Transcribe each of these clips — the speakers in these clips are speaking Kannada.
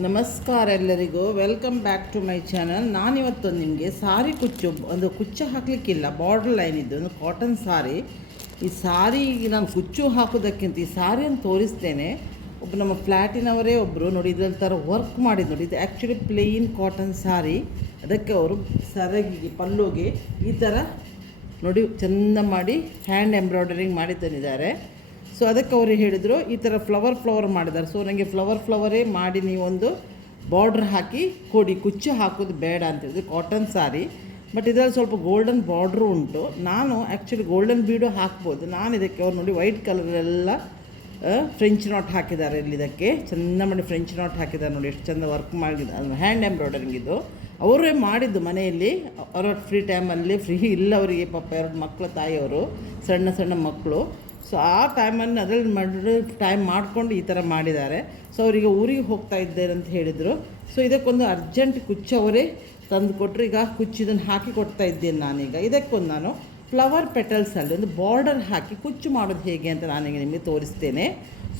ನಮಸ್ಕಾರ ಎಲ್ಲರಿಗೂ, welcome back to my channel. ನಾನಿವತ್ತು ನಿಮಗೆ ಸಾರಿ ಕುಚ್ಚು, ಒಂದು ಕುಚ್ಚು ಹಾಕಲಿಕ್ಕಿಲ್ಲ, ಬಾರ್ಡರ್ ಲೈನ್ ಇದ್ದು ಒಂದು ಕಾಟನ್ ಸಾರಿ. ಈ ಸಾರಿಗೆ ನಾನು ಕುಚ್ಚು ಹಾಕೋದಕ್ಕಿಂತ ಈ ಸಾರಿಯನ್ನು ತೋರಿಸ್ತೇನೆ. ನಮ್ಮ ಫ್ಲ್ಯಾಟಿನವರೇ ಒಬ್ಬರು ನೋಡಿ ಇದರಲ್ಲಿ ಥರ ವರ್ಕ್ ಮಾಡಿದ್ದು ನೋಡಿ. ಇದು ಆ್ಯಕ್ಚುಲಿ ಪ್ಲೇನ್ ಕಾಟನ್ ಸಾರಿ. ಅದಕ್ಕೆ ಅವರು ಸರಗಿಗೆ ಪಲ್ಲುಗೆ ಈ ಥರ ನೋಡಿ ಚೆಂದ ಮಾಡಿ ಹ್ಯಾಂಡ್ ಎಂಬ್ರಾಯ್ಡರಿಂಗ್ ಮಾಡಿ ತಂದಿದ್ದಾರೆ. ಸೊ ಅದಕ್ಕೆ ಅವರು ಹೇಳಿದರು ಈ ಥರ ಫ್ಲವರ್ ಮಾಡಿದ್ದಾರೆ. ಸೊ ನನಗೆ ಫ್ಲವರೇ ಮಾಡಿ ನೀವೊಂದು ಬಾರ್ಡ್ರ್ ಹಾಕಿ ಕೊಡಿ, ಕುಚ್ಚು ಹಾಕೋದು ಬೇಡ ಅಂತ ಹೇಳಿದ್ರು. ಕಾಟನ್ ಸಾರಿ, ಬಟ್ ಇದರಲ್ಲಿ ಸ್ವಲ್ಪ ಗೋಲ್ಡನ್ ಬಾರ್ಡ್ರು ಉಂಟು. ನಾನು ಆ್ಯಕ್ಚುಲಿ ಗೋಲ್ಡನ್ ಬೀಡು ಹಾಕ್ಬೋದು. ನಾನು ಇದಕ್ಕೆ ಅವ್ರು ನೋಡಿ ವೈಟ್ ಕಲರೆಲ್ಲ ಫ್ರೆಂಚ್ ನಾಟ್ ಹಾಕಿದ್ದಾರೆ. ಇಲ್ಲಿ ಇದಕ್ಕೆ ಚೆಂದ ಮಾಡಿ ಫ್ರೆಂಚ್ ನಾಟ್ ಹಾಕಿದ್ದಾರೆ ನೋಡಿ, ಎಷ್ಟು ಚೆಂದ ವರ್ಕ್ ಮಾಡಿದ್ದು. ಹ್ಯಾಂಡ್ ಎಂಬ್ರಾಯ್ಡರಿಂಗ್ ಇದು ಅವರೇ ಮಾಡಿದ್ದು ಮನೆಯಲ್ಲಿ. ಅವರ ಫ್ರೀ ಟೈಮಲ್ಲಿ ಫ್ರೀ ಇಲ್ಲ ಅವರಿಗೆ, ಪಾಪ 2 ಮಕ್ಕಳ ತಾಯಿಯವರು, ಸಣ್ಣ ಮಕ್ಕಳು. ಸೊ ಆ ಟೈಮನ್ನು ಅದರಲ್ಲಿ ಮಾಡಿ ಟೈಮ್ ಮಾಡಿಕೊಂಡು ಈ ಥರ ಮಾಡಿದ್ದಾರೆ. ಸೊ ಅವರಿಗೆ ಊರಿಗೆ ಹೋಗ್ತಾ ಇದ್ದೇನೆ ಅಂತ ಹೇಳಿದರು. ಸೊ ಇದಕ್ಕೊಂದು ಅರ್ಜೆಂಟ್ ಕುಚ್ಚು ಅವರೇ ತಂದು ಕೊಟ್ಟರು. ಈಗ ಕುಚ್ಚು ಇದನ್ನು ಹಾಕಿ ಕೊಡ್ತಾ ಇದ್ದೇನೆ ನಾನೀಗ. ಇದಕ್ಕೊಂದು ನಾನು ಫ್ಲವರ್ ಪೆಟಲ್ಸಲ್ಲಿ ಒಂದು ಬಾರ್ಡರ್ ಹಾಕಿ ಕುಚ್ಚು ಮಾಡೋದು ಹೇಗೆ ಅಂತ ನಾನೀಗ ನಿಮಗೆ ತೋರಿಸ್ತೇನೆ.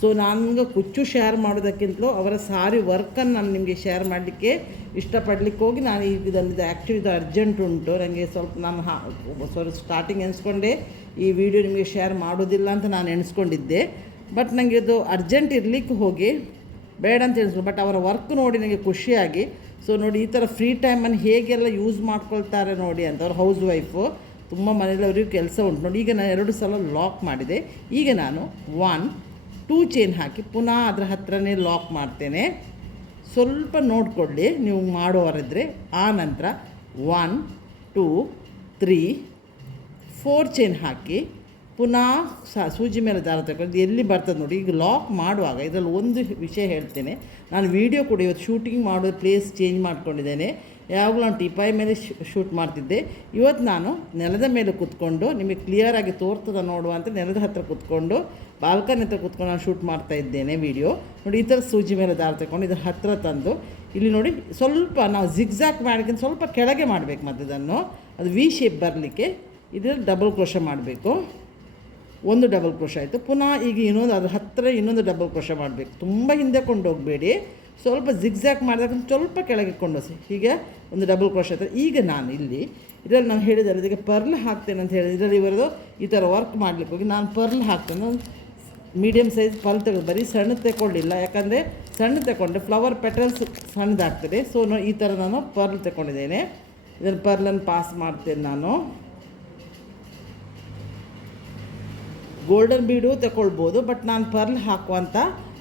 ಸೊ ನನಗೆ ಕುಚ್ಚು ಶೇರ್ ಮಾಡೋದಕ್ಕಿಂತಲೂ ಅವರ ಸಾರಿ ವರ್ಕನ್ನು ನಾನು ನಿಮಗೆ ಶೇರ್ ಮಾಡಲಿಕ್ಕೆ ಇಷ್ಟಪಡಲಿಕ್ಕೆ ಹೋಗಿ ನಾನು ಈಗ ಇದನ್ನು ಆ್ಯಕ್ಚುಲಿ ಇದು ಅರ್ಜೆಂಟ್ ಉಂಟು ನನಗೆ. ಸ್ವಲ್ಪ ನಾನು ಸ್ಟಾರ್ಟಿಂಗ್ ಎಣಿಸ್ಕೊಂಡೆ ಈ ವಿಡಿಯೋ ನಿಮಗೆ ಶೇರ್ ಮಾಡೋದಿಲ್ಲ ಅಂತ ನಾನು ಎಣಿಸ್ಕೊಂಡಿದ್ದೆ. ಬಟ್ ನನಗೆ ಇದು ಅರ್ಜೆಂಟ್ ಇರಲಿಕ್ಕೆ ಹೋಗಿ ಬೇಡ ಅಂತ ಎಣಿಸ್ಕೊಂಡು, ಬಟ್ ಅವರ ವರ್ಕ್ ನೋಡಿ ನನಗೆ ಖುಷಿಯಾಗಿ. ಸೊ ನೋಡಿ ಈ ಥರ ಫ್ರೀ ಟೈಮನ್ನು ಹೇಗೆಲ್ಲ ಯೂಸ್ ಮಾಡ್ಕೊಳ್ತಾರೆ ನೋಡಿ ಅಂತ. ಅವ್ರು ಹೌಸ್ ವೈಫು, ತುಂಬ ಮನೇಲಿ ಅವ್ರಿಗೆ ಕೆಲಸ ಉಂಟು ನೋಡಿ. ಈಗ ನಾನು 2 ಸಲ ಲಾಕ್ ಮಾಡಿದೆ. ಈಗ ನಾನು 1 2 ಚೈನ್ ಹಾಕಿ ಪುನಃ ಅದರ ಹತ್ರನೇ ಲಾಕ್ ಮಾಡ್ತೇನೆ. ಸ್ವಲ್ಪ ನೋಡಿಕೊಳ್ಳಿ ನೀವು ಮಾಡೋವರಿದ್ದರೆ. ಆ ನಂತರ 1 2 3 4 ಚೈನ್ ಹಾಕಿ ಪುನಃ ಸೂಜಿ ಮೇಲೆ ದಾರ ತಗೊಂಡು ಎಲ್ಲಿ ಬರ್ತದೆ ನೋಡಿ. ಈಗ ಲಾಕ್ ಮಾಡುವಾಗ ಇದರಲ್ಲಿ ಒಂದು ವಿಷಯ ಹೇಳ್ತೇನೆ. ನಾನು ವೀಡಿಯೋ ಕೂಡ ಇವತ್ತು ಶೂಟಿಂಗ್ ಮಾಡೋ ಪ್ಲೇಸ್ ಚೇಂಜ್ ಮಾಡ್ಕೊಂಡಿದ್ದೇನೆ. ಯಾವಾಗಲೂ ನಾನು ಟಿಪಾಯಿ ಮೇಲೆ ಶೂಟ್ ಮಾಡ್ತಿದ್ದೆ. ಇವತ್ತು ನಾನು ನೆಲದ ಮೇಲೆ ಕೂತ್ಕೊಂಡು ನಿಮಗೆ ಕ್ಲಿಯರಾಗಿ ತೋರ್ತದ ನೋಡುವ ಅಂತ ನೆಲದ ಹತ್ತಿರ ಕೂತ್ಕೊಂಡು ಬಾಲ್ಕನಿ ಹತ್ರ ಕೂತ್ಕೊಂಡು ನಾನು ಶೂಟ್ ಮಾಡ್ತಾ ಇದ್ದೇನೆ ವೀಡಿಯೋ ನೋಡಿ. ಈ ಥರ ಸೂಜಿ ಮೇಲೆ ದಾರ ತಗೊಂಡು ಇದರ ಹತ್ತಿರ ತಂದು ಇಲ್ಲಿ ನೋಡಿ ಸ್ವಲ್ಪ ನಾವು ಜಿಗ್ಜಾಕ್ ಮಾಡೋಕ್ಕಿಂತ ಸ್ವಲ್ಪ ಕೆಳಗೆ ಮಾಡಬೇಕು. ಮತ್ತು ಇದನ್ನು ಅದು ವಿ ಶೇಪ್ ಬರಲಿಕ್ಕೆ ಇದರಲ್ಲಿ ಡಬಲ್ ಕ್ರೋಶ ಮಾಡಬೇಕು. ಒಂದು ಡಬಲ್ ಕ್ರೋಶ ಆಯಿತು. ಪುನಃ ಈಗ ಇನ್ನೊಂದು ಅದ್ರ ಹತ್ತಿರ ಇನ್ನೊಂದು ಡಬಲ್ ಕ್ರೋಶ ಮಾಡಬೇಕು. ತುಂಬ ಹಿಂದೆ ಕೊಂಡು ಹೋಗಬೇಡಿ, ಸ್ವಲ್ಪ ಜಿಗ್ಜಾಕ್ ಮಾಡಿದಾಗ ಸ್ವಲ್ಪ ಕೆಳಗೆ ಕೊಂಡೋಸಿ. ಹೀಗೆ ಒಂದು ಡಬಲ್ ಕ್ರೋಶ ಆಯ್ತು. ಈಗ ನಾನು ಇದರಲ್ಲಿ ನಾನು ಹೇಳಿದರೆ ಇದಕ್ಕೆ ಪರ್ಲ್ ಹಾಕ್ತೇನೆ ಅಂತ ಹೇಳಿದೆ. ಇದರಲ್ಲಿ ಇವರದು ಈ ಥರ ವರ್ಕ್ ಮಾಡಲಿಕ್ಕೆ ಹೋಗಿ ನಾನು ಪರ್ಲ್ ಹಾಕ್ತೇನೆ. ಮೀಡಿಯಮ್ ಸೈಜ್ ಪರ್ಲ್ ತೆಗೆದು, ಬರೀ ಸಣ್ಣ ತಗೊಂಡಿಲ್ಲ, ಯಾಕಂದರೆ ಸಣ್ಣ ತಗೊಂಡ್ರೆ ಫ್ಲವರ್ ಪೆಟಲ್ಸ್ ಸಣ್ಣದಾಗ್ತದೆ. ಸೊ ಈ ಥರ ನಾನು ಪರ್ಲ್ ತಗೊಂಡಿದ್ದೇನೆ. ಇದನ್ನು ಪರ್ಲನ್ನು ಪಾಸ್ ಮಾಡ್ತೇನೆ ನಾನು. ಗೋಲ್ಡನ್ ಬೀಡು ತಗೊಳ್ಬೋದು, ಬಟ್ ನಾನು ಪರ್ಲ್ ಹಾಕುವಂಥ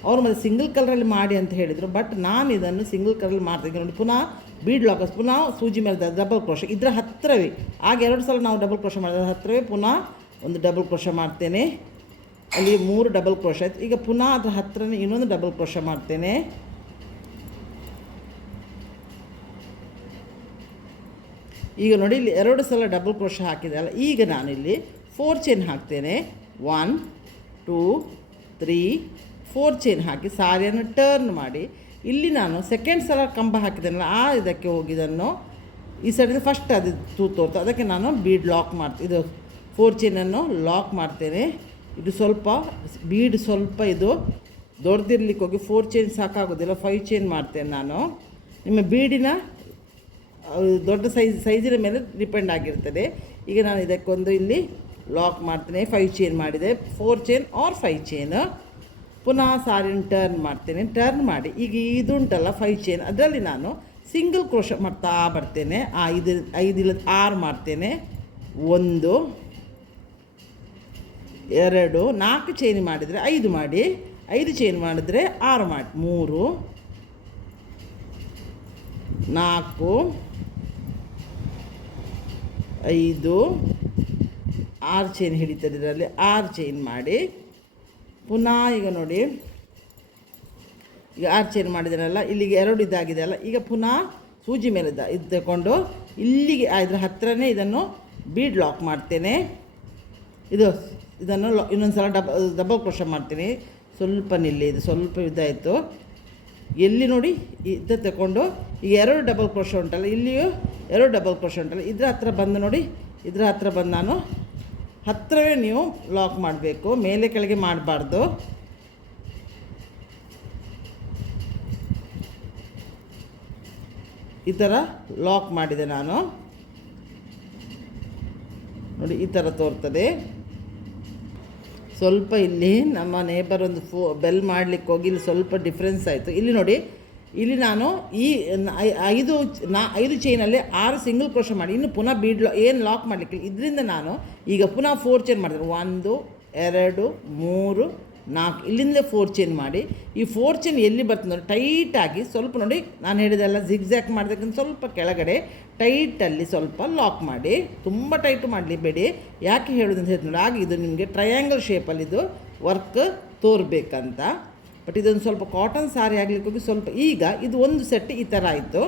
ಅವರು ಮತ್ತು ಸಿಂಗಲ್ ಕಲರಲ್ಲಿ ಮಾಡಿ ಅಂತ ಹೇಳಿದರು. ಬಟ್ ನಾನು ಇದನ್ನು ಸಿಂಗಲ್ ಕಲರಲ್ಲಿ ಮಾಡ್ತೀನಿ ನೋಡಿ. ಪುನಃ ಬೀಡ್ ಲಾಕಸ್, ಪುನಃ ಸೂಜಿ ಮೇಲೆ ಡಬಲ್ ಕ್ರೋಶ ಇದರ ಹತ್ತಿರವೇ. ಆಗ 2 ಸಲ ನಾವು ಡಬಲ್ ಕ್ರೋಶ ಮಾಡಿದ್ರೆ ಹತ್ತಿರವೇ ಪುನಃ ಒಂದು ಡಬಲ್ ಕ್ರೋಶ ಮಾಡ್ತೇನೆ. ಅಲ್ಲಿ 3 ಡಬಲ್ ಕ್ರೋಶ ಆಯಿತು. ಈಗ ಪುನಃ ಅದರ ಹತ್ತಿರನೇ ಇನ್ನೊಂದು ಡಬಲ್ ಕ್ರೋಶ ಮಾಡ್ತೇನೆ. ಈಗ ನೋಡಿ ಇಲ್ಲಿ 2 ಸಲ ಡಬಲ್ ಕ್ರೋಶ ಹಾಕಿದೆ ಅಲ್ಲ. ಈಗ ನಾನಿಲ್ಲಿ 4 ಚೈನ್ ಹಾಕ್ತೇನೆ. 1 2 3 4 ಚೈನ್ ಹಾಕಿ ಸಾರಿಯನ್ನು ಟರ್ನ್ ಮಾಡಿ ಇಲ್ಲಿ ನಾನು ಸೆಕೆಂಡ್ ಸಲ ಕಂಬ ಹಾಕಿದ್ದೇನಲ್ಲ ಆ ಇದಕ್ಕೆ ಹೋಗಿದ್ದನ್ನು ಈ ಸೈಡಿಂದ ಫಸ್ಟ್ ಅದು ತೋರ್ತು. ಅದಕ್ಕೆ ನಾನು ಬೀಡ್ ಲಾಕ್ ಮಾಡ್ತೀನಿ. ಇದು 4 ಚೈನನ್ನು ಲಾಕ್ ಮಾಡ್ತೇನೆ. ಇದು ಸ್ವಲ್ಪ ಬೀಡ್ ಸ್ವಲ್ಪ ಇದು ದೊಡ್ಡದಿರ್ಲಿಕ್ಕೆ ಹೋಗಿ 4 ಚೈನ್ ಸಾಕಾಗೋದಿಲ್ಲ, 5 ಚೈನ್ ಮಾಡ್ತೇನೆ ನಾನು. ನಿಮ್ಮ ಬೀಡಿನ ದೊಡ್ಡ ಸೈಜಿನ ಮೇಲೆ ಡಿಪೆಂಡ್ ಆಗಿರ್ತದೆ. ಈಗ ನಾನು ಇದಕ್ಕೊಂದು ಇಲ್ಲಿ ಲಾಕ್ ಮಾಡ್ತೇನೆ. 5 ಚೈನ್ ಮಾಡಿದೆ, 4 ಚೈನ್ ಆರ್ 5 ಚೈನ್. ಪುನಃ ಸಾರಿನ ಟರ್ನ್ ಮಾಡ್ತೇನೆ. ಟರ್ನ್ ಮಾಡಿ ಈಗ ಇದುಂಟಲ್ಲ 5 ಚೈನ್, ಅದರಲ್ಲಿ ನಾನು ಸಿಂಗಲ್ ಕ್ರೋಶ ಮಾಡ್ತಾ ಬರ್ತೇನೆ. 5 ಇಲ್ಲ 6 ಮಾಡ್ತೇನೆ. 1 2 4 ಚೈನ್ ಮಾಡಿದರೆ 5 ಮಾಡಿ, 5 ಚೈನ್ ಮಾಡಿದರೆ 6 ಮಾಡಿ, 3 4 5 6 ಚೈನ್ ಹಿಡಿತದೆ. ಇದರಲ್ಲಿ 6 ಚೈನ್ ಮಾಡಿ ಪುನಃ ಈಗ ನೋಡಿ ಈಗ 6 ಚೈನ್ ಮಾಡಿದ್ರಲ್ಲ, ಇಲ್ಲಿಗೆ 2 ಇದಾಗಿದೆ ಅಲ್ಲ. ಈಗ ಪುನಃ ಸೂಜಿ ಮೇಲೆ ಇದು ತಗೊಂಡು ಇಲ್ಲಿಗೆ ಇದರ ಹತ್ತಿರನೇ ಇದನ್ನು ಬೀಡ್ ಲಾಕ್ ಮಾಡ್ತೇನೆ. ಇದನ್ನು ಇನ್ನೊಂದು ಸಲ ಡಬಲ್ ಕ್ರೋಶ ಮಾಡ್ತೀನಿ. ಸ್ವಲ್ಪ ನಿಲ್ಲಿ, ಇದು ಸ್ವಲ್ಪ ಇದಾಯಿತು. ಎಲ್ಲಿ ನೋಡಿ ಇದು ತಗೊಂಡು ಈಗ 2 ಡಬಲ್ ಕ್ರೋಶ ಉಂಟಲ್ಲ, ಇಲ್ಲಿಯೂ 2 ಡಬಲ್ ಕ್ರೋಶ ಉಂಟಲ್ಲ, ಇದರ ಹತ್ರ ಬಂದು ನೋಡಿ, ಇದರ ಹತ್ರ ಬಂದು ನಾನು ಹತ್ತಿರವೇ ನೀವು ಲಾಕ್ ಮಾಡಬೇಕು, ಮೇಲೆ ಕೆಳಗೆ ಮಾಡಬಾರ್ದು. ಈ ಥರ ಲಾಕ್ ಮಾಡಿದೆ ನಾನು ನೋಡಿ, ಈ ಥರ ತೋರ್ತದೆ. ಸ್ವಲ್ಪ ಇಲ್ಲಿ ನಮ್ಮ ನೇಬರ್ ಒಂದು ಬೆಲ್ ಮಾಡಲಿಕ್ಕೆ ಹೋಗಿ ಇಲ್ಲಿ ಸ್ವಲ್ಪ ಡಿಫ್ರೆನ್ಸ್ ಆಯಿತು. ಇಲ್ಲಿ ನೋಡಿ, ಇಲ್ಲಿ ನಾನು ಈ 5 ಚೈನಲ್ಲಿ 6 ಸಿಂಗಲ್ ಕ್ರೋಶೆ ಮಾಡಿ ಇನ್ನು ಪುನಃ ಬೀಡ್ ಏನು ಲಾಕ್ ಮಾಡಲಿಕ್ಕೆ ಇದರಿಂದ ನಾನು ಈಗ ಪುನಃ 4 ಚೈನ್ ಮಾಡಿದೆ. 1 2 3 4 ಇಲ್ಲಿಂದ 4 ಚೈನ್ ಮಾಡಿ ಈ 4 ಚೈನ್ ಎಲ್ಲಿ ಬರ್ತದೆ ನೋಡಿ ಟೈಟಾಗಿ ಸ್ವಲ್ಪ ನೋಡಿ, ನಾನು ಹೇಳಿದೆಲ್ಲ ಜಿಗ್ಜ್ಯಾಕ್ ಮಾಡೋದಕ್ಕಿಂತ ಸ್ವಲ್ಪ ಕೆಳಗಡೆ ಟೈಟಲ್ಲಿ ಸ್ವಲ್ಪ ಲಾಕ್ ಮಾಡಿ, ತುಂಬ ಟೈಟು ಮಾಡಲಿಬೇಡಿ. ಯಾಕೆ ಹೇಳೋದಂತ ಹೇಳ್ತೀನಿ ನೋಡಿ, ಆಗ ಇದು ನಿಮಗೆ ಟ್ರಯಾಂಗಲ್ ಶೇಪಲ್ಲಿದು ವರ್ಕ್ ತೋರಬೇಕಂತ. ಬಟ್ ಇದೊಂದು ಸ್ವಲ್ಪ ಕಾಟನ್ ಸಾರಿ ಆಗಲಿಕ್ಕೆ ಹೋಗಿ ಸ್ವಲ್ಪ ಈಗ ಇದು ಒಂದು ಸೆಟ್ ಈ ಥರ ಆಯಿತು.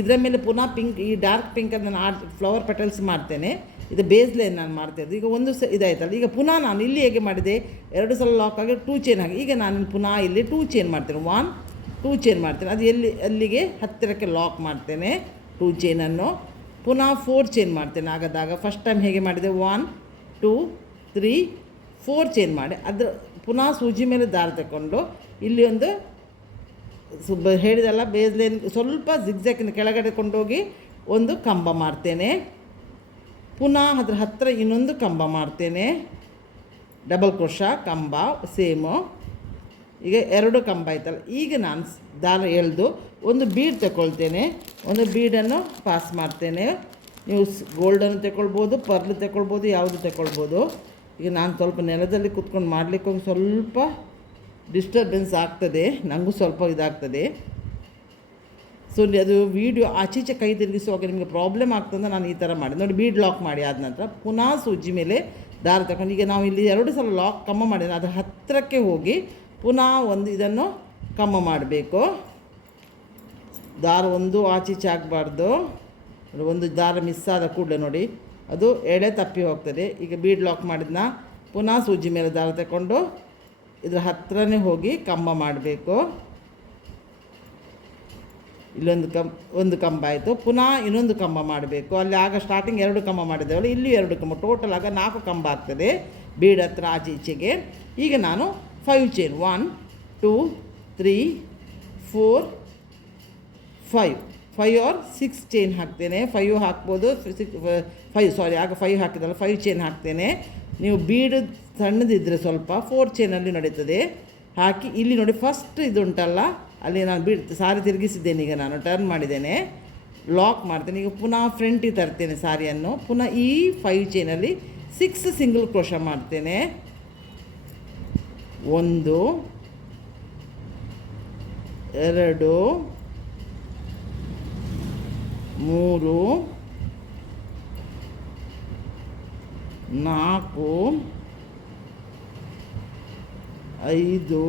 ಇದರ ಮೇಲೆ ಪುನಃ ಪಿಂಕ್, ಈ ಡಾರ್ಕ್ ಪಿಂಕನ್ನು ನಾನು ಫ್ಲವರ್ ಪೆಟಲ್ಸ್ ಮಾಡ್ತೇನೆ. ಇದು ಬೇಸ್ ಲೈನ್ ನಾನು ಮಾಡ್ತಾಯಿದ್ದು. ಈಗ ಒಂದು ಇದಾಯ್ತಲ್ಲ, ಈಗ ಪುನಃ ನಾನು ಇಲ್ಲಿ ಹೇಗೆ ಮಾಡಿದೆ 2 ಸಲ ಲಾಕ್ ಆಗಿ 2 ಚೈನ್ ಆಗಿ, ಈಗ ನಾನು ಪುನಃ ಇಲ್ಲಿ 2 ಚೈನ್ ಮಾಡ್ತೇನೆ. 1 2 ಚೈನ್ ಮಾಡ್ತೇನೆ. ಅದು ಅಲ್ಲಿಗೆ ಹತ್ತಿರಕ್ಕೆ ಲಾಕ್ ಮಾಡ್ತೇನೆ 2 ಚೈನನ್ನು. ಪುನಃ 4 ಚೈನ್ ಮಾಡ್ತೇನೆ. ಆಗದಾಗ ಫಸ್ಟ್ ಟೈಮ್ ಹೇಗೆ ಮಾಡಿದೆ 1 2 3 4 ಚೈನ್ ಮಾಡಿ ಅದರ ಪುನಃ ಸೂಜಿ ಮೇಲೆ ದಾರ ತಗೊಂಡು ಇಲ್ಲಿ ಒಂದು ಹೇಳಿದಲ್ಲ ಬೇಸ್ ಲೈನ್ ಸ್ವಲ್ಪ ಜಿಗ್ಜ್ಯಾಕಿನ ಕೆಳಗಡೆ ಕೊಂಡೋಗಿ ಒಂದು ಕಂಬ ಮಾಡ್ತೇನೆ. ಪುನಃ ಅದ್ರ ಹತ್ತಿರ ಇನ್ನೊಂದು ಕಂಬ ಮಾಡ್ತೇನೆ, ಡಬಲ್ ಕ್ರೋಶ ಕಂಬ ಸೇಮು. ಈಗ 2 ಕಂಬ ಆಯ್ತಲ್ಲ, ಈಗ ನಾನು ದಾರ ಎಳೆದು ಒಂದು ಬೀಡ್ ತಗೊಳ್ತೇನೆ. ಒಂದು ಬೀಡನ್ನು ಪಾಸ್ ಮಾಡ್ತೇನೆ. ನೀವು ಗೋಲ್ಡನ್ನು ತಗೊಳ್ಬೋದು, ಪರ್ಲ್ ತಗೊಳ್ಬೋದು, ಯಾವುದು ತಗೊಳ್ಬೋದು. ಈಗ ನಾನು ಸ್ವಲ್ಪ ನೆಲದಲ್ಲಿ ಕೂತ್ಕೊಂಡು ಮಾಡಲಿಕ್ಕೆ ಹೋಗಿ ಸ್ವಲ್ಪ ಡಿಸ್ಟರ್ಬೆನ್ಸ್ ಆಗ್ತದೆ, ನನಗೂ ಸ್ವಲ್ಪ ಇದಾಗ್ತದೆ. ಸೊ ಅದು ವೀಡಿಯೋ ಆಚೀಚೆ ಕೈ ತಿರುಗಿಸುವಾಗ ನಿಮಗೆ ಪ್ರಾಬ್ಲಮ್ ಆಗ್ತದೆ. ನಾನು ಈ ಥರ ಮಾಡಿ ನೋಡಿ, ಬೀಡ್ ಲಾಕ್ ಮಾಡಿ ಆದ ನಂತರ ಪುನಃ ಸೂಜಿ ಮೇಲೆ ದಾರ ತಗೊಂಡು ಈಗ ನಾವು ಇಲ್ಲಿ 2 ಸಲ ಲಾಕ್ ಕಮ್ಮ ಮಾಡಿದ್ರೆ ಅದರ ಹತ್ತಿರಕ್ಕೆ ಹೋಗಿ ಪುನಃ ಒಂದು ಇದನ್ನು ಕಮ್ಮ ಮಾಡಬೇಕು. ದಾರ ಒಂದು ಆಚೀಚೆ ಆಗಬಾರ್ದು. ಒಂದು ದಾರ ಮಿಸ್ ಆದ ಕೂಡಲೇ ನೋಡಿ ಅದು ಎಳೆ ತಪ್ಪಿ ಹೋಗ್ತದೆ. ಈಗ ಬೀಡ್ ಲಾಕ್ ಮಾಡಿದ್ನ ಪುನಃ ಸೂಜಿ ಮೇಲೆ ದಾರ ತಗೊಂಡು ಇದರ ಹತ್ತಿರನೇ ಹೋಗಿ ಕಂಬ ಮಾಡಬೇಕು. ಒಂದು ಕಂಬ ಆಯಿತು. ಪುನಃ ಇನ್ನೊಂದು ಕಂಬ ಮಾಡಬೇಕು. ಅಲ್ಲಿ ಆಗ ಸ್ಟಾರ್ಟಿಂಗ್ 2 ಕಂಬ ಮಾಡಿದ್ದೇವಲ್ಲ, ಇಲ್ಲಿ 2 ಕಂಬ, ಟೋಟಲ್ ಆಗ 4 ಕಂಬ ಆಗ್ತದೆ ಬೀಡ್ ಹತ್ರ ಆಚೆ ಈಚೆಗೆ. ಈಗ ನಾನು 5 ಚೈನ್ 1 2 3 4 5 ಆರ್ 6 ಚೈನ್ ಹಾಕ್ತೇನೆ. 5 ಹಾಕ್ಬೋದು, 5 ಆಗ 5 ಹಾಕಿದಲ್ಲ 5 ಚೈನ್ ಹಾಕ್ತೇನೆ. ನೀವು ಬೀಡು ಸಣ್ಣದಿದ್ದರೆ ಸ್ವಲ್ಪ 4 ಚೈನಲ್ಲಿ ನಡೀತದೆ. ಹಾಕಿ ಇಲ್ಲಿ ನೋಡಿ ಫಸ್ಟ್ ಇದು ಉಂಟಲ್ಲ, ಅಲ್ಲಿ ನಾನು ಸಾರಿ ತಿರುಗಿಸಿದ್ದೇನೆ. ಈಗ ನಾನು ಟರ್ನ್ ಮಾಡಿದ್ದೇನೆ, ಲಾಕ್ ಮಾಡ್ತೇನೆ. ಈಗ ಪುನಃ ಫ್ರಂಟಿಗೆ ತರ್ತೇನೆ ಸಾರಿಯನ್ನು. ಪುನಃ ಈ 5 ಚೈನಲ್ಲಿ 6 ಸಿಂಗಲ್ ಕ್ರೋಶ ಮಾಡ್ತೇನೆ. 1 2 3 4 5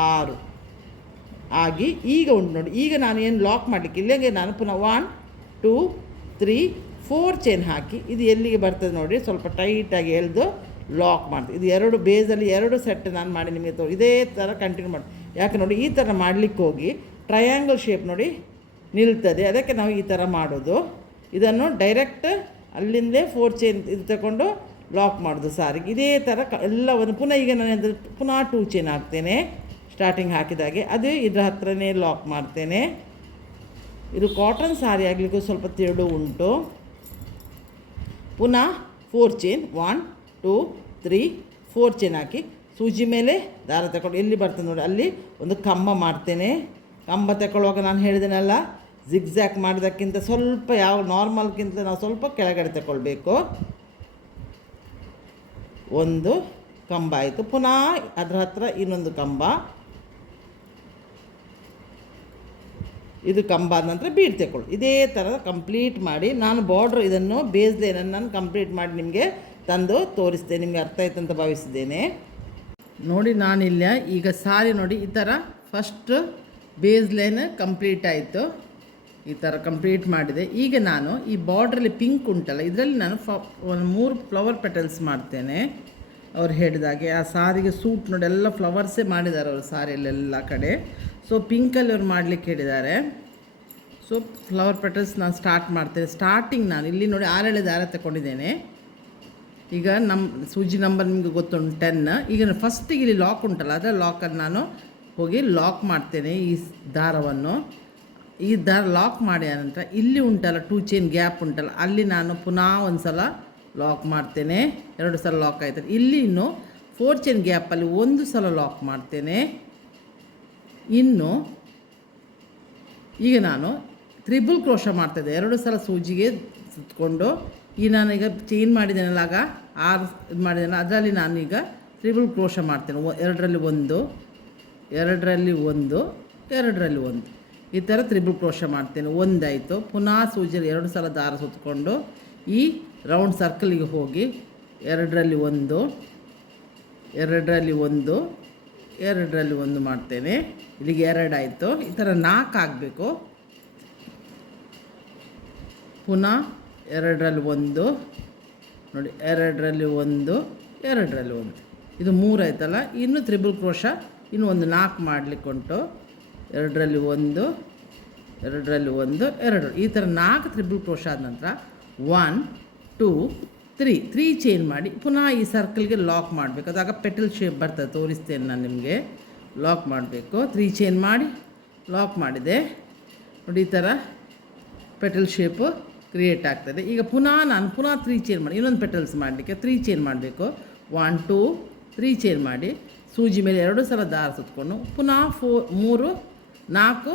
6 ಆಗಿ ಈಗ ಉಂಟು ನೋಡಿ. ಈಗ ನಾನು ಏನು ಲಾಕ್ ಮಾಡಲಿಕ್ಕೆ ಇಲ್ಲಿಗೆ ನಾನು ಪುನಃ 1 2 3 4 ಚೈನ್ ಹಾಕಿ ಇದು ಎಲ್ಲಿಗೆ ಬರ್ತದೆ ನೋಡಿ, ಸ್ವಲ್ಪ ಟೈಟಾಗಿ ಎಳೆದು ಲಾಕ್ ಮಾಡ್ತೀನಿ. ಇದು 2 ಬೇಸಲ್ಲಿ 2 ಸೆಟ್ ನಾನು ಮಾಡಿ ನಿಮಗೆ ಇದೇ ಥರ ಕಂಟಿನ್ಯೂ ಮಾಡಿ. ಯಾಕೆ ನೋಡಿ, ಈ ಥರ ಮಾಡಲಿಕ್ಕೆ ಹೋಗಿ ಟ್ರಯಾಂಗಲ್ ಶೇಪ್ ನೋಡಿ ನಿಲ್ತದೆ. ಅದಕ್ಕೆ ನಾವು ಈ ಥರ ಮಾಡೋದು. ಇದನ್ನು ಡೈರೆಕ್ಟ್ ಅಲ್ಲಿಂದೇ 4 ಚೈನ್ ಇದು ತಗೊಂಡು ಲಾಕ್ ಮಾಡೋದು ಸಾರಿಗೆ. ಇದೇ ಥರ ಎಲ್ಲವನ್ನು ಪುನಃ ಈಗ ನಾನು ಪುನಃ 2 ಚೈನ್ ಹಾಕ್ತೇನೆ ಸ್ಟಾರ್ಟಿಂಗ್ ಹಾಕಿದಾಗೆ. ಅದೇ ಇದರ ಹತ್ರನೇ ಲಾಕ್ ಮಾಡ್ತೇನೆ. ಇದು ಕಾಟನ್ ಸಾರಿ ಆಗಲಿಕ್ಕೂ ಸ್ವಲ್ಪ ತಿರುಳು ಉಂಟು. ಪುನಃ 4 ಚೈನ್ 1 2 3 4 ಚೈನ್ ಹಾಕಿ ಸೂಜಿ ಮೇಲೆ ದಾರ ತಗೊಂಡು ಎಲ್ಲಿ ಬರ್ತದೆ ನೋಡಿ ಅಲ್ಲಿ ಒಂದು ಕಂಬ ಮಾಡ್ತೇನೆ. ಕಂಬ ತಗೊಳ್ಳುವಾಗ ನಾನು ಹೇಳಿದೆನಲ್ಲ, ಜಿಗ್ಜ್ಯಾಕ್ ಮಾಡೋದಕ್ಕಿಂತ ಸ್ವಲ್ಪ ಯಾವ ನಾರ್ಮಲ್ಗಿಂತ ನಾವು ಸ್ವಲ್ಪ ಕೆಳಗಡೆ ತಗೊಳ್ಬೇಕು. ಒಂದು ಕಂಬ ಆಯಿತು. ಪುನಃ ಅದರ ಹತ್ರ ಇನ್ನೊಂದು ಕಂಬ. ಇದು ಕಂಬ ಆದ ನಂತರ ಬೀಡ್ ತಗೊಳ್ಳಿ. ಇದೇ ಥರ ಕಂಪ್ಲೀಟ್ ಮಾಡಿ ನಾನು ಬಾರ್ಡ್ರ್ ಇದನ್ನು ಬೇಸ್ ಲೈನನ್ನು ನಾನು ಕಂಪ್ಲೀಟ್ ಮಾಡಿ ನಿಮಗೆ ತಂದು ತೋರಿಸ್ತೇನೆ. ನಿಮಗೆ ಅರ್ಥ ಆಯ್ತು ಅಂತ ಭಾವಿಸಿದ್ದೇನೆ. ನೋಡಿ ನಾನಿಲ್ಲ ಈಗ ಸಾರಿ ನೋಡಿ ಈ ಥರ ಫಸ್ಟ್ ಬೇಸ್ ಲೈನ್ ಕಂಪ್ಲೀಟ್ ಆಯಿತು. ಈ ಥರ ಕಂಪ್ಲೀಟ್ ಮಾಡಿದೆ. ಈಗ ನಾನು ಈ ಬಾರ್ಡ್ರಲ್ಲಿ ಪಿಂಕ್ ಉಂಟಲ್ಲ, ಇದರಲ್ಲಿ ನಾನು 3 ಫ್ಲವರ್ ಪೆಟಲ್ಸ್ ಮಾಡ್ತೇನೆ. ಅವ್ರು ಹೇಳಿದಾಗೆ ಆ ಸಾರಿಗೆ ಸೂಟ್ ನೋಡಿ ಎಲ್ಲ ಫ್ಲವರ್ಸೇ ಮಾಡಿದ್ದಾರೆ ಅವರು ಸಾರಿಯಲ್ಲೆಲ್ಲ ಕಡೆ. ಸೊ ಪಿಂಕಲ್ಲಿ ಅವ್ರು ಮಾಡಲಿಕ್ಕೆ ಹೇಳಿದ್ದಾರೆ. ಸೊ ಫ್ಲವರ್ ಪೆಟಲ್ಸ್ ನಾನು ಸ್ಟಾರ್ಟ್ ಮಾಡ್ತೇನೆ. ಸ್ಟಾರ್ಟಿಂಗ್ ನಾನು ಇಲ್ಲಿ ನೋಡಿ 6 ದಾರ ತಗೊಂಡಿದ್ದೇನೆ. ಈಗ ಸೂಜಿ ನಂಬರ್ ನಿಮಗೆ ಗೊತ್ತುಂಟು 10. ಈಗ ಫಸ್ಟಿಗೆ ಇಲ್ಲಿ ಲಾಕ್ ಉಂಟಲ್ಲ ಅದರ ಲಾಕನ್ನು ನಾನು ಹೋಗಿ ಲಾಕ್ ಮಾಡ್ತೇನೆ ಈ ದಾರವನ್ನು. ಈ ದಾರ ಲಾಕ್ ಮಾಡಿ ಆನಂತರ ಇಲ್ಲಿ ಉಂಟಲ್ಲ 2 ಚೈನ್ ಗ್ಯಾಪ್ ಉಂಟಲ್ಲ ಅಲ್ಲಿ ನಾನು ಪುನಃ ಒಂದು ಸಲ ಲಾಕ್ ಮಾಡ್ತೇನೆ. 2 ಸಲ ಲಾಕ್ ಆಯ್ತು. ಇಲ್ಲಿ ಇನ್ನು 4 ಚೈನ್ ಗ್ಯಾಪಲ್ಲಿ ಒಂದು ಸಲ ಲಾಕ್ ಮಾಡ್ತೇನೆ. ಇನ್ನು ಈಗ ನಾನು ತ್ರಿಬಲ್ ಕ್ರೋಶ ಮಾಡ್ತಾಯಿದ್ದೆ. 2 ಸಲ ಸೂಜಿಗೆ ಸುತ್ತಕೊಂಡು ಈ ನಾನೀಗ ಚೈನ್ ಮಾಡಿದ್ದೇನಲ್ಲ ಆಗ 6 ಇದು ಮಾಡಿದ್ದೇನೆ ಅದರಲ್ಲಿ ನಾನೀಗ ತ್ರಿಬಲ್ ಕ್ರೋಶ ಮಾಡ್ತೇನೆ. 2ರಲ್ಲಿ 1, 2ರಲ್ಲಿ 1, 2ರಲ್ಲಿ 1 ಈ ಥರ ತ್ರಿಬಲ್ ಕ್ರೋಶ ಮಾಡ್ತೇನೆ. 1 ಆಯಿತು. ಪುನಃ ಸೂಜಿಯಲ್ಲಿ 2 ಸಲ ದಾರ ಸುತ್ತಕೊಂಡು ಈ ರೌಂಡ್ ಸರ್ಕಲಿಗೆ ಹೋಗಿ 2ರಲ್ಲಿ 1, 2ರಲ್ಲಿ 1, 2ರಲ್ಲಿ 1 ಮಾಡ್ತೇನೆ. ಇಲ್ಲಿಗೆ 2 ಆಯಿತು. ಈ ಥರ 4 ಆಗಬೇಕು. ಪುನಃ 2ರಲ್ಲಿ 1 ನೋಡಿ, 2ರಲ್ಲಿ 1, 2ರಲ್ಲಿ 1 ಇದು 3 ಆಯ್ತಲ್ಲ. ಇನ್ನು ತ್ರಿಬಲ್ ಕ್ರೋಶ ಇನ್ನು ಒಂದು 4 ಮಾಡಲಿಕ್ಕೆ ಉಂಟು. 2ರಲ್ಲಿ 1, 2ರಲ್ಲಿ 1, 2 ಈ ಥರ 4 ತ್ರಿಬಲ್ ಕ್ರೋಶ ಆದ ನಂತರ 1 2 3 ಚೈನ್ ಮಾಡಿ ಪುನಃ ಈ ಸರ್ಕಲ್ಗೆ ಲಾಕ್ ಮಾಡಬೇಕು. ಅದಾಗ ಪೆಟಲ್ ಶೇಪ್ ಬರ್ತದೆ, ತೋರಿಸ್ತೇನೆ ನಾನು ನಿಮಗೆ. ಲಾಕ್ ಮಾಡಬೇಕು. 3 ಚೈನ್ ಮಾಡಿ ಲಾಕ್ ಮಾಡಿದೆ ನೋಡಿ, ಈ ಥರ ಪೆಟಲ್ ಶೇಪು ಕ್ರಿಯೇಟ್ ಆಗ್ತದೆ. ಈಗ ನಾನು ಪುನಃ 3 ಚೈನ್ ಮಾಡಿ ಇನ್ನೊಂದು ಪೆಟಲ್ಸ್ ಮಾಡಲಿಕ್ಕೆ 3 ಚೈನ್ ಮಾಡಬೇಕು. 1 2 3 ಚೈನ್ ಮಾಡಿ ಸೂಜಿ ಮೇಲೆ 2 ಸಲ ದಾರ ಸುತ್ತಕೊಂಡು ಪುನಃ 3 4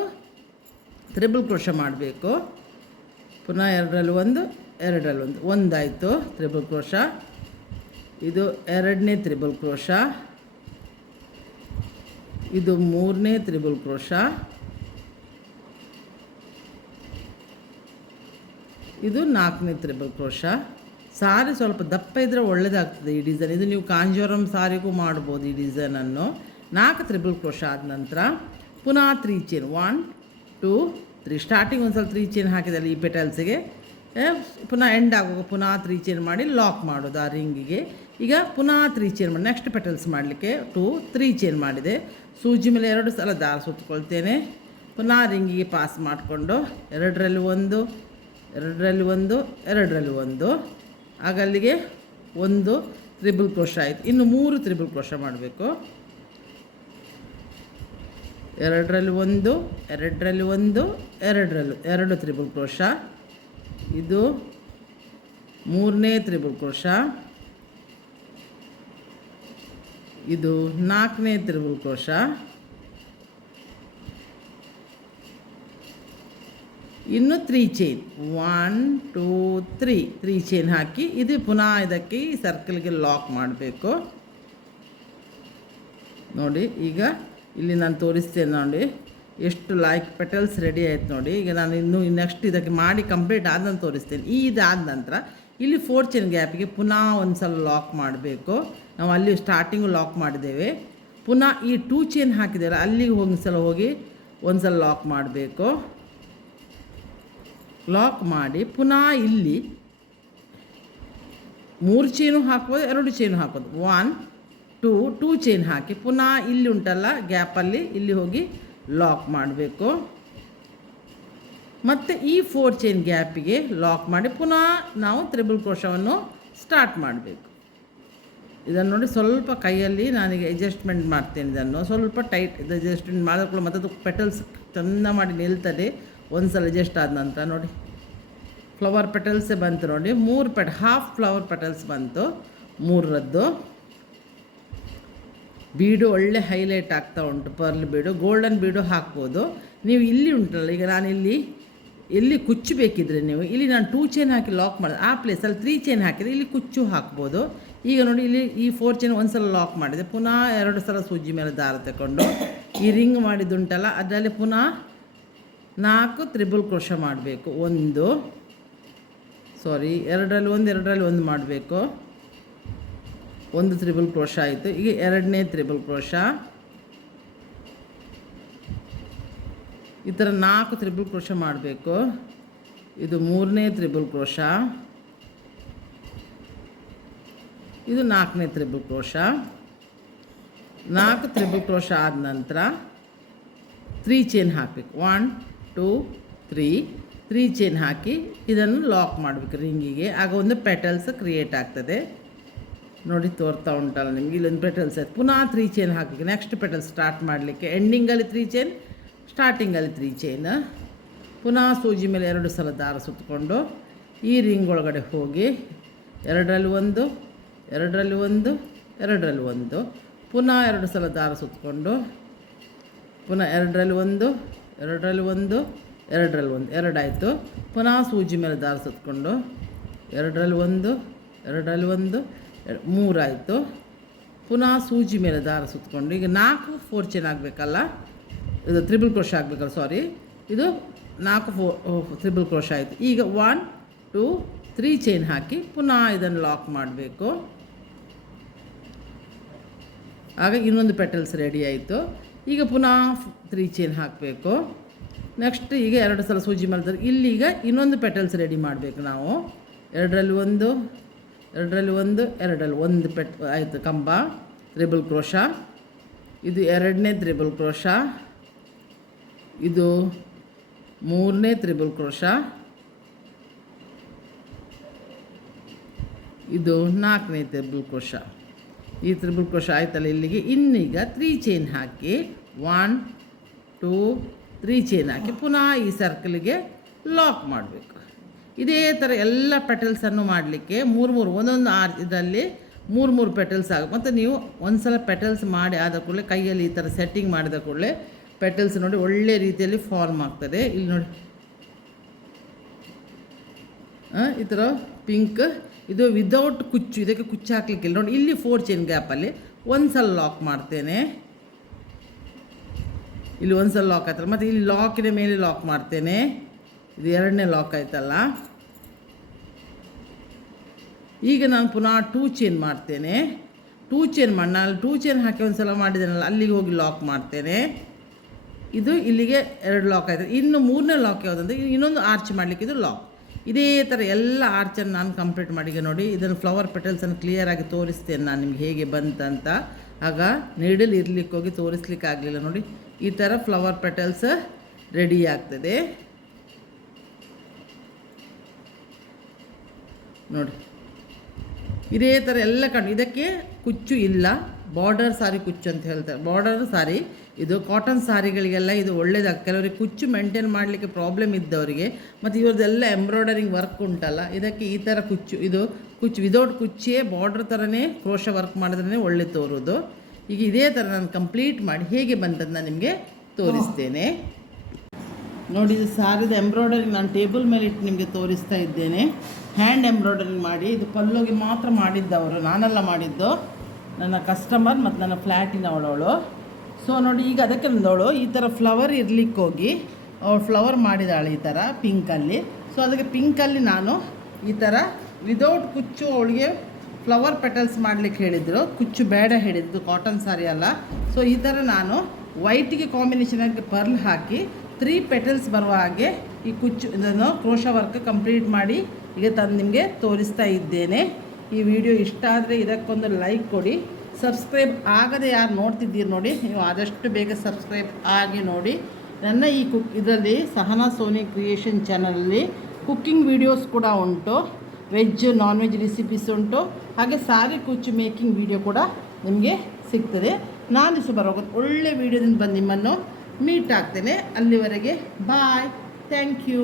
ತ್ರಿಬಲ್ ಕ್ರೋಶ ಮಾಡಬೇಕು. ಪುನಃ 2ರಲ್ಲಿ 1, 2ರಲ್ಲಿ 1 ಒಂದಾಯಿತು ತ್ರಿಬಲ್ ಕ್ರೋಶ. ಇದು 2ನೇ ತ್ರಿಬಲ್ ಕ್ರೋಶ, ಇದು 3ನೇ ತ್ರಿಬಲ್ ಕ್ರೋಶ, ಇದು 4ನೇ ತ್ರಿಬಲ್ ಕ್ರೋಶ. ಸಾರಿ ಸ್ವಲ್ಪ ದಪ್ಪ ಇದ್ದರೆ ಒಳ್ಳೆಯದಾಗ್ತದೆ ಈ ಡಿಸೈನ್. ಇದು ನೀವು ಕಾಂಜೋರಮ್ ಸಾರಿಗೂ ಮಾಡ್ಬೋದು ಈ ಡಿಸೈನನ್ನು. 4 ತ್ರಿಬಲ್ ಕ್ರೋಶ ಆದ ನಂತರ ಪುನಃ 3 ಚೈನ್ 1 2 3 ಸ್ಟಾರ್ಟಿಂಗ್ ಒಂದು ಸಲ 3 ಚೈನ್ ಹಾಕಿದಲ್ಲಿ ಈ ಪೆಟಲ್ಸಿಗೆ ಪುನಃ ಎಂಡ್ ಆಗುವಾಗ ಪುನಃ 3 ಚೈನ್ ಮಾಡಿ ಲಾಕ್ ಮಾಡೋದು ಆ ರಿಂಗಿಗೆ. ಈಗ ಪುನಃ 3 ಚೈನ್ ಮಾಡಿ ನೆಕ್ಸ್ಟ್ ಪೆಟಲ್ಸ್ ಮಾಡಲಿಕ್ಕೆ 2 3 ಚೈನ್ ಮಾಡಿದೆ. ಸೂಜಿ ಮೇಲೆ 2 ಸಲ ದಾರ ಸುತ್ತಕೊಳ್ತೇನೆ. ಪುನಃ ರಿಂಗಿಗೆ ಪಾಸ್ ಮಾಡಿಕೊಂಡು 2ರಲ್ಲಿ 1, 2ರಲ್ಲಿ 1, 2ರಲ್ಲಿ 1 ಆಗ ಅಲ್ಲಿಗೆ 1 ತ್ರಿಬಲ್ ಕ್ರೋಶ ಆಯಿತು. ಇನ್ನು 3 ತ್ರಿಬಲ್ ಕ್ರೋಶ ಮಾಡಬೇಕು. 2ರಲ್ಲಿ 1, 2ರಲ್ಲಿ 1, 2ರಲ್ಲಿ 2 ತ್ರಿಬಲ್ ಕ್ರೋಶ, ಇದು 3ನೇ ತ್ರಿಬಲ್ ಕ್ರೋಶ, ಇದು 4ನೇ ತ್ರಿಬಲ್ ಕ್ರೋಶ, ಇನ್ನು 3 ಚೈನ್ 1 2 3 ಚೈನ್ ಹಾಕಿ ಇದು ಪುನಃ ಇದಕ್ಕೆ ಈ ಸರ್ಕಲ್ಗೆ ಲಾಕ್ ಮಾಡಬೇಕು ನೋಡಿ. ಈಗ ಇಲ್ಲಿ ನಾನು ತೋರಿಸ್ತೇನೆ ನೋಡಿ ಎಷ್ಟು ಲೈಕ್ ಪೆಟಲ್ಸ್ ರೆಡಿ ಆಯ್ತು ನೋಡಿ. ಈಗ ನಾನು ಇನ್ನೂ ನೆಕ್ಸ್ಟ್ ಇದಕ್ಕೆ ಮಾಡಿ ಕಂಪ್ಲೀಟ್ ಆದ ನಂತರ ತೋರಿಸ್ತೇನೆ. ಇದಾದ ನಂತರ ಇಲ್ಲಿ 4 ಚೈನ್ ಗ್ಯಾಪಿಗೆ ಪುನಃ ಒಂದು ಸಲ ಲಾಕ್ ಮಾಡಬೇಕು. ನಾವು ಅಲ್ಲಿ ಸ್ಟಾರ್ಟಿಂಗು ಲಾಕ್ ಮಾಡಿದ್ದೇವೆ. ಪುನಃ ಈ 2 ಚೈನ್ ಹಾಕಿದ್ದೇವೆ ಅಲ್ಲಿಗೆ ಹೋಗಿ ಒಂದು ಸಲ ಲಾಕ್ ಮಾಡಬೇಕು. ಲಾಕ್ ಮಾಡಿ ಪುನಃ ಇಲ್ಲಿ 3 ಚೈನು ಹಾಕ್ಬೋದು, 2 ಚೈನು ಹಾಕ್ಬೋದು. 1 2 ಚೈನ್ ಹಾಕಿ ಪುನಃ ಇಲ್ಲಿ ಉಂಟಲ್ಲ ಗ್ಯಾಪಲ್ಲಿ ಇಲ್ಲಿ ಹೋಗಿ ಲಾಕ್ ಮಾಡಬೇಕು. ಮತ್ತು ಈ 4 ಚೈನ್ ಗ್ಯಾಪಿಗೆ ಲಾಕ್ ಮಾಡಿ ಪುನಃ ನಾವು ತ್ರಿಬಲ್ ಕ್ರೋಶವನ್ನು ಸ್ಟಾರ್ಟ್ ಮಾಡಬೇಕು. ಇದನ್ನು ನೋಡಿ ಸ್ವಲ್ಪ ಕೈಯಲ್ಲಿ ನಾನೀಗ ಅಡ್ಜಸ್ಟ್ಮೆಂಟ್ ಮಾಡ್ತೇನೆ. ಇದನ್ನು ಸ್ವಲ್ಪ ಟೈಟ್ ಇದು ಅಡ್ಜಸ್ಟ್ಮೆಂಟ್ ಮಾಡಿಕೊಳ್ಳೋ ಮತ್ತು ಪೆಟಲ್ಸ್ ಚೆಂದ ಮಾಡಿ ನಿಲ್ತದೆ. ಒಂದು ಸಲ ಅಡ್ಜಸ್ಟ್ ಆದ ನಂತರ ನೋಡಿ ಫ್ಲವರ್ ಪೆಟಲ್ಸೇ ಬಂತು ನೋಡಿ. 3 ಹಾಫ್ ಫ್ಲವರ್ ಪೆಟಲ್ಸ್ ಬಂತು 3ರದ್ದು. ಬೀಡು ಒಳ್ಳೆ ಹೈಲೈಟ್ ಆಗ್ತಾ ಉಂಟು. ಪರ್ಲ್ ಬೀಡು, ಗೋಲ್ಡನ್ ಬೀಡು ಹಾಕ್ಬೋದು ನೀವು. ಇಲ್ಲಿ ಉಂಟಲ್ಲ ಈಗ ನಾನು ಇಲ್ಲಿ ಕುಚ್ಚು ಬೇಕಿದ್ರೆ ನೀವು ಇಲ್ಲಿ ನಾನು 2 ಚೈನ್ ಹಾಕಿ ಲಾಕ್ ಮಾಡಿದೆ. ಆ ಪ್ಲೇಸಲ್ಲಿ 3 ಚೈನ್ ಹಾಕಿದರೆ ಇಲ್ಲಿ ಕುಚ್ಚು ಹಾಕ್ಬೋದು. ಈಗ ನೋಡಿ ಇಲ್ಲಿ ಈ 4 ಚೈನ್ ಒಂದು ಸಲ ಲಾಕ್ ಮಾಡಿದೆ. ಪುನಃ 2 ಸಲ ಸೂಜಿ ಮೇಲೆ ದಾರ ತಗೊಂಡು ಈ ರಿಂಗ್ ಮಾಡಿದ್ದುಂಟಲ್ಲ ಅದರಲ್ಲಿ ಪುನಃ 4 ತ್ರಿಬಲ್ ಕ್ರೋಶ ಮಾಡಬೇಕು. 2ರಲ್ಲಿ 1 2ರಲ್ಲಿ 1 ಮಾಡಬೇಕು. 1 ತ್ರಿಬಲ್ ಕ್ರೋಶ ಆಯಿತು. ಈಗ 2ನೇ ತ್ರಿಬಲ್ ಕ್ರೋಶ. ಈ ಥರ 4 ತ್ರಿಬಲ್ ಕ್ರೋಶ ಮಾಡಬೇಕು. ಇದು 3ನೇ ತ್ರಿಬಲ್ ಕ್ರೋಶ, ಇದು 4ನೇ ತ್ರಿಬಲ್ ಕ್ರೋಶ. 4 ತ್ರಿಬಲ್ ಕ್ರೋಶ ಆದ ನಂತರ 3 ಚೈನ್ ಹಾಕಬೇಕು. 1 2 3 ಚೈನ್ ಹಾಕಿ ಇದನ್ನು ಲಾಕ್ ಮಾಡಬೇಕು ರಿಂಗಿಗೆ. ಆಗ ಒಂದು ಪೆಟಲ್ಸ್ ಕ್ರಿಯೇಟ್ ಆಗ್ತದೆ ನೋಡಿ. ತೋರ್ತಾ ಉಂಟಲ್ಲ ನಿಮಗೆ ಇಲ್ಲೊಂದು ಪೆಟಲ್ಸ್ ಆಯ್ತು. ಪುನಃ 3 ಚೈನ್ ಹಾಕಬೇಕು ನೆಕ್ಸ್ಟ್ ಪೆಟಲ್ ಸ್ಟಾರ್ಟ್ ಮಾಡಲಿಕ್ಕೆ. ಎಂಡಿಂಗಲ್ಲಿ 3 ಚೈನ್, ಸ್ಟಾರ್ಟಿಂಗಲ್ಲಿ 3 ಚೈನ್. ಪುನಃ ಸೂಜಿ ಮೇಲೆ 2 ಸಲ ದಾರ ಸುತ್ತಕೊಂಡು ಈ ರಿಂಗ್ ಒಳಗಡೆ ಹೋಗಿ 2ರಲ್ಲಿ 1, 2ರಲ್ಲಿ 1, 2ರಲ್ಲಿ 1, ಪುನಃ 2 ಸಲ ದಾರ ಸುತ್ತಕೊಂಡು ಪುನಃ 2ರಲ್ಲಿ 1, 2ರಲ್ಲಿ 1, 2ರಲ್ಲಿ 1, 2 ಆಯಿತು. ಪುನಃ ಸೂಜಿ ಮೇಲೆ ದಾರ ಸುತ್ತಕೊಂಡು 2ರಲ್ಲಿ 1, 2ರಲ್ಲಿ 1, 3 ಆಯಿತು. ಪುನಃ ಸೂಜಿ ಮೇಲೆ ದಾರ ಸುತ್ತಕೊಂಡು ಈಗ 4 4 ಚೈನ್ ಆಗಬೇಕಲ್ಲ, ಇದು ತ್ರಿಬಲ್ ಕ್ರೋಶ ಆಗಬೇಕಲ್ಲ, ಸಾರಿ, ಇದು 4 ತ್ರಿಬಲ್ ಕ್ರೋಶ ಆಯಿತು. ಈಗ 1 2 3 ಚೈನ್ ಹಾಕಿ ಪುನಃ ಇದನ್ನು ಲಾಕ್ ಮಾಡಬೇಕು. ಆಗ ಇನ್ನೊಂದು ಪೆಟಲ್ಸ್ ರೆಡಿ ಆಯಿತು. ಈಗ ಪುನಃ 3 ಚೈನ್ ಹಾಕಬೇಕು. ನೆಕ್ಸ್ಟ್ ಈಗ 2 ಸಲ ಸೂಜಿ ಮೇಲೆ ಇಲ್ಲಿಗ ಇನ್ನೊಂದು ಪೆಟಲ್ಸ್ ರೆಡಿ ಮಾಡಬೇಕು ನಾವು. 2ರಲ್ಲಿ 1, 2ರಲ್ಲಿ 1, 2ರಲ್ಲಿ 1 ಪೆಟ್ ಆಯಿತು ಕಂಬ ತ್ರಿಬಲ್ ಕ್ರೋಶ. ಇದು 2ನೇ ತ್ರಿಬಲ್ ಕ್ರೋಶ, ಇದು 3ನೇ ತ್ರಿಬಲ್ ಕ್ರೋಶ, ಇದು 4ನೇ ತ್ರಿಬಲ್ ಕ್ರೋಶ. ಈ ತ್ರಿಬಲ್ ಕ್ರೋಶ ಆಯ್ತಲ್ಲ ಇಲ್ಲಿಗೆ. ಇನ್ನೀಗ 3 ಚೈನ್ ಹಾಕಿ 1 2 3 ಚೈನ್ ಹಾಕಿ ಪುನಃ ಈ ಸರ್ಕಲ್ಗೆ ಲಾಕ್ ಮಾಡಬೇಕು. ಇದೇ ಥರ ಎಲ್ಲ ಪೆಟಲ್ಸನ್ನು ಮಾಡಲಿಕ್ಕೆ 3 ಒಂದೊಂದು ಇದರಲ್ಲಿ 3 ಪೆಟಲ್ಸ್ ಆಗ. ಮತ್ತು ನೀವು ಒಂದು ಸಲ ಪೆಟಲ್ಸ್ ಮಾಡಿ ಆದ ಕೂಡಲೇ ಕೈಯಲ್ಲಿ ಈ ಥರ ಸೆಟ್ಟಿಂಗ್ ಮಾಡಿದ ಕೂಡಲೇ ಪೆಟಲ್ಸ್ ನೋಡಿ ಒಳ್ಳೆ ರೀತಿಯಲ್ಲಿ ಫಾರ್ಮ್ ಆಗ್ತದೆ. ಇಲ್ಲಿ ನೋಡಿ ಈ ಥರ ಪಿಂಕ್, ಇದು ವಿದೌಟ್ ಕುಚ್ಚು, ಇದಕ್ಕೆ ಕುಚ್ಚು ಹಾಕ್ಲಿಕ್ಕಿಲ್ಲ ನೋಡಿ. ಇಲ್ಲಿ 4 ಚೈನ್ ಗ್ಯಾಪಲ್ಲಿ ಒಂದು ಸಲ ಲಾಕ್ ಮಾಡ್ತೇನೆ. ಇಲ್ಲಿ ಒಂದು ಸಲ ಲಾಕ್ ಆಯ್ತಲ್ಲ, ಮತ್ತು ಇಲ್ಲಿ ಲಾಕಿನ ಮೇಲೆ ಲಾಕ್ ಮಾಡ್ತೇನೆ. ಇದು 2ನೇ ಲಾಕ್ ಆಯ್ತಲ್ಲ. ಈಗ ನಾನು ಪುನಃ 2 ಚೈನ್ ಮಾಡ್ತೇನೆ. 2 ಚೈನ್ ಮಾಡಿ ನಾನು 2 ಚೈನ್ ಹಾಕಿ ಒಂದು ಸಲ ಮಾಡಿದ್ದೇನಲ್ಲ ಅಲ್ಲಿಗೆ ಹೋಗಿ ಲಾಕ್ ಮಾಡ್ತೇನೆ. ಇದು ಇಲ್ಲಿಗೆ 2 ಲಾಕ್ ಆಯ್ತು. ಇನ್ನು 3ನೇ ಲಾಕ್ ಯಾವುದಂದರೆ ಇನ್ನೊಂದು ಆರ್ಚ್ ಮಾಡಲಿಕ್ಕೆ ಇದು ಲಾಕ್. ಇದೇ ಥರ ಎಲ್ಲ ಆರ್ಚನ್ನು ನಾನು ಕಂಪ್ಲೀಟ್ ಮಾಡಿ ಈಗ ನೋಡಿ ಇದನ್ನು ಫ್ಲವರ್ ಪೆಟಲ್ಸನ್ನು ಕ್ಲಿಯರಾಗಿ ತೋರಿಸ್ತೇನೆ ನಾನು ನಿಮ್ಗೆ ಹೇಗೆ ಬಂತಂತ. ಆಗ ನೀಡಲ್ ಇರ್ಲಿಕ್ಕೆ ಹೋಗಿ ತೋರಿಸ್ಲಿಕ್ಕೆ ಆಗಲಿಲ್ಲ ನೋಡಿ. ಈ ಥರ ಫ್ಲವರ್ ಪೆಟಲ್ಸ್ ರೆಡಿ ಆಗ್ತದೆ ನೋಡಿ. ಇದೇ ಥರ ಎಲ್ಲ ಕಂಡು ಇದಕ್ಕೆ ಕುಚ್ಚು ಇಲ್ಲ, ಬಾರ್ಡರ್ ಸಾರಿ ಕುಚ್ಚು ಅಂತ ಹೇಳ್ತಾರೆ. ಬಾರ್ಡರ್ ಸಾರಿ ಇದು ಕಾಟನ್ ಸಾರಿಗಳಿಗೆಲ್ಲ ಇದು ಒಳ್ಳೆಯದಾಗ್ತದೆ. ಕೆಲವರಿಗೆ ಕುಚ್ಚು ಮೇಂಟೈನ್ ಮಾಡಲಿಕ್ಕೆ ಪ್ರಾಬ್ಲಮ್ ಇದ್ದವರಿಗೆ, ಮತ್ತು ಇವ್ರದ್ದೆಲ್ಲ ಎಂಬ್ರಾಯ್ಡರಿಂಗ್ ವರ್ಕ್ ಉಂಟಲ್ಲ, ಇದಕ್ಕೆ ಈ ಥರ ಕುಚ್ಚು, ಇದು ಕುಚ್ಚು ವಿದೌಟ್ ಕುಚ್ಚೇ ಬಾರ್ಡರ್ ಥರನೇ ಕ್ರೋಶ ವರ್ಕ್ ಮಾಡಿದ್ರೇ ಒಳ್ಳೆ ತೋರೋದು. ಈಗ ಇದೇ ಥರ ನಾನು ಕಂಪ್ಲೀಟ್ ಮಾಡಿ ಹೇಗೆ ಬಂತದ್ದು ನಾನು ನಿಮಗೆ ತೋರಿಸ್ತೇನೆ ನೋಡಿ. ಇದು ಸಾರಿದ ಎಂಬ್ರಾಯ್ಡರಿಂಗ್ ನಾನು ಟೇಬಲ್ ಮೇಲೆ ಇಟ್ಟು ನಿಮಗೆ ತೋರಿಸ್ತಾ ಇದ್ದೇನೆ. ಹ್ಯಾಂಡ್ ಎಂಬ್ರಾಯ್ಡರಿಂಗ್ ಮಾಡಿ, ಇದು ಪಲ್ಲೋಗೆ ಮಾತ್ರ ಮಾಡಿದ್ದವರು, ನಾನೆಲ್ಲ ಮಾಡಿದ್ದು, ನನ್ನ ಕಸ್ಟಮರ್ ಮತ್ತು ನನ್ನ ಫ್ಲ್ಯಾಟಿನವಳವಳು. ಸೊ ನೋಡಿ ಈಗ ಅದಕ್ಕೆ ಬಂದವಳು ಈ ಥರ ಫ್ಲವರ್ ಇರ್ಲಿಕ್ಕೆ ಹೋಗಿ ಅವಳು ಫ್ಲವರ್ ಮಾಡಿದಾಳೆ ಈ ಥರ ಪಿಂಕಲ್ಲಿ. ಸೊ ಅದಕ್ಕೆ ಪಿಂಕಲ್ಲಿ ನಾನು ಈ ಥರ ವಿದೌಟ್ ಕುಚ್ಚು ಅವಳಿಗೆ ಫ್ಲವರ್ ಪೆಟಲ್ಸ್ ಮಾಡಲಿಕ್ಕೆ ಹೇಳಿದರು. ಕುಚ್ಚು ಬೇಡ ಹೇಳಿದ್ದು, ಕಾಟನ್ ಸಾರಿ ಅಲ್ಲ. ಸೊ ಈ ಥರ ನಾನು ವೈಟಿಗೆ ಕಾಂಬಿನೇಷನಾಗಿ ಪರ್ಲ್ ಹಾಕಿ 3 ಪೆಟಲ್ಸ್ ಬರುವ ಹಾಗೆ ಈ ಕುಚ್ಚು ಇದನ್ನು ಕ್ರೋಶ ವರ್ಕ್ ಕಂಪ್ಲೀಟ್ ಮಾಡಿ ಈಗ ತಂದು ನಿಮಗೆ ತೋರಿಸ್ತಾ ಇದ್ದೇನೆ. ಈ ವಿಡಿಯೋ ಇಷ್ಟ ಆದರೆ ಇದಕ್ಕೊಂದು ಲೈಕ್ ಕೊಡಿ. ಸಬ್ಸ್ಕ್ರೈಬ್ ಆಗದೆ ಯಾರು ನೋಡ್ತಿದ್ದೀರಿ ನೋಡಿ, ನೀವು ಆದಷ್ಟು ಬೇಗ ಸಬ್ಸ್ಕ್ರೈಬ್ ಆಗಿ ನೋಡಿ. ನನ್ನ ಈ ಇದರಲ್ಲಿ ಸಹನಾ ಸೋನಿ ಕ್ರಿಯೇಷನ್ ಚಾನಲಲ್ಲಿ ಕುಕ್ಕಿಂಗ್ ವೀಡಿಯೋಸ್ ಕೂಡ ಉಂಟು, ವೆಜ್ ನಾನ್ ವೆಜ್ ರೆಸಿಪೀಸ್ ಉಂಟು, ಹಾಗೆ ಸಾರಿ ಕುಚ್ಚು ಮೇಕಿಂಗ್ ವಿಡಿಯೋ ಕೂಡ ನಿಮಗೆ ಸಿಗ್ತದೆ. ನಾನು ಬರೋದು ಒಳ್ಳೆ ವೀಡಿಯೋದಿಂದ ಬಂದು ನಿಮ್ಮನ್ನು ಮೀಟ್ ಆಗ್ತೇನೆ. ಅಲ್ಲಿವರೆಗೆ ಬಾಯ್, ಥ್ಯಾಂಕ್ ಯು.